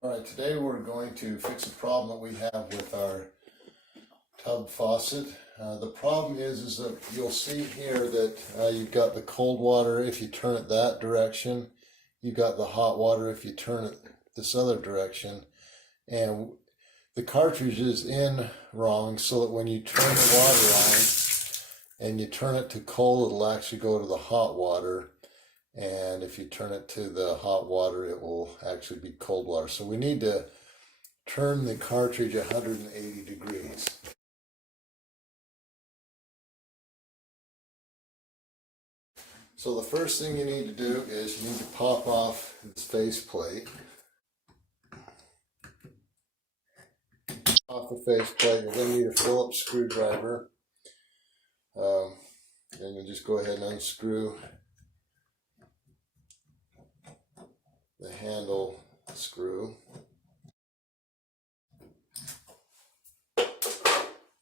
Alright, today we're going to fix a problem that we have with our tub faucet. The problem is that you'll see here that you've got the cold water if you turn it that direction. You've got the hot water if you turn it this other direction. And the cartridge is in wrong, so that when you turn the water on and you turn it to cold, it'll actually go to the hot water. And if you turn it to the hot water, it will actually be cold water. So we need to turn the cartridge 180 degrees. So the first thing you need to do is you need to pop off this faceplate. Off the faceplate, you'll then need a Phillips screwdriver. Then you'll just go ahead and unscrew the handle screw.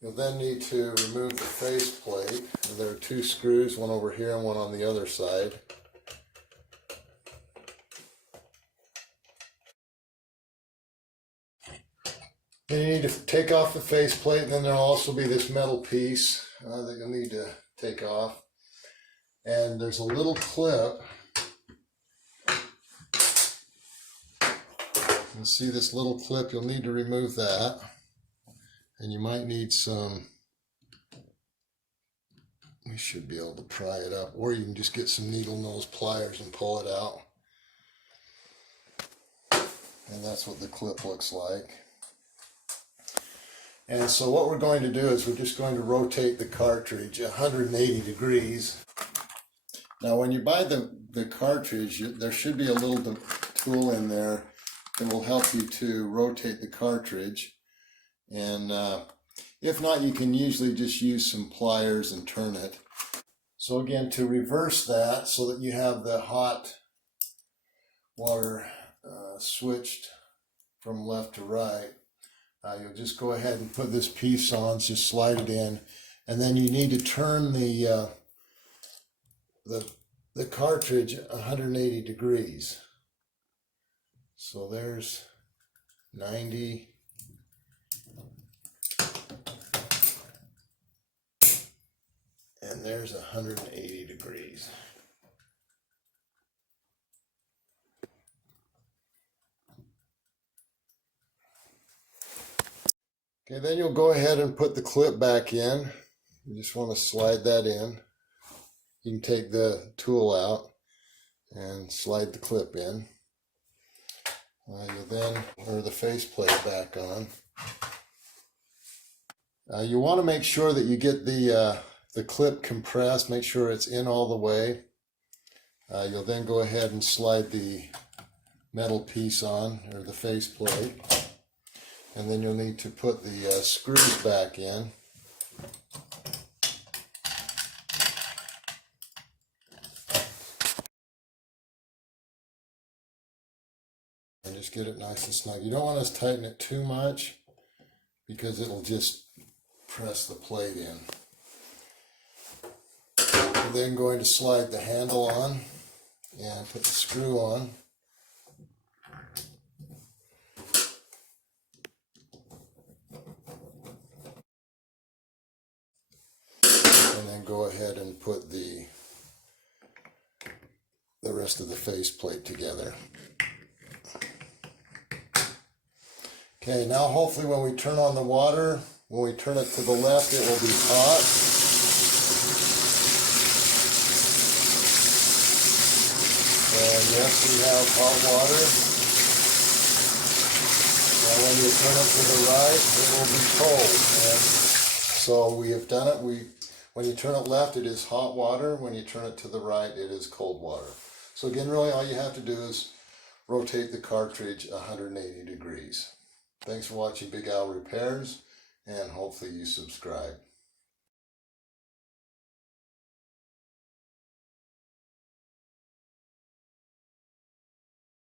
You'll then need to remove the faceplate. There are two screws, one over here and one on the other side. Then you need to take off the faceplate, and then there'll also be this metal piece that you'll need to take off. And there's a little clip. You'll see this little clip, you'll need to remove that. And you might need some, we should be able to pry it up, or you can just get some needle nose pliers and pull it out. And that's what the clip looks like. And so what we're going to do is we're just going to rotate the cartridge 180 degrees. Now when you buy the cartridge, there should be a little tool in there that will help you to rotate the cartridge. And if not, you can usually just use some pliers and turn it. So again, to reverse that so that you have the hot water switched from left to right, you'll just go ahead and put this piece on, just slide it in, and then you need to turn the cartridge 180 degrees. So there's 90. And there's 180 degrees. Okay, then you'll go ahead and put the clip back in. You just want to slide that in. You can take the tool out and slide the clip in. You'll then put the faceplate back on. You want to make sure that you get the clip compressed, make sure it's in all the way. You'll then go ahead and slide the metal piece on, or the faceplate, and then you'll need to put the screws back in. And just get it nice and snug. You don't want to tighten it too much because it'll just press the plate in. We're then going to slide the handle on and put the screw on. And then go ahead and put the rest of the faceplate together. Okay, now hopefully when we turn on the water, when we turn it to the left, it will be hot. And yes, we have hot water. Now when you turn it to the right, it will be cold. And so we have done it. When you turn it left, it is hot water. When you turn it to the right, it is cold water. So again, really all you have to do is rotate the cartridge 180 degrees. Thanks for watching Big Al Repairs, and hopefully you subscribe.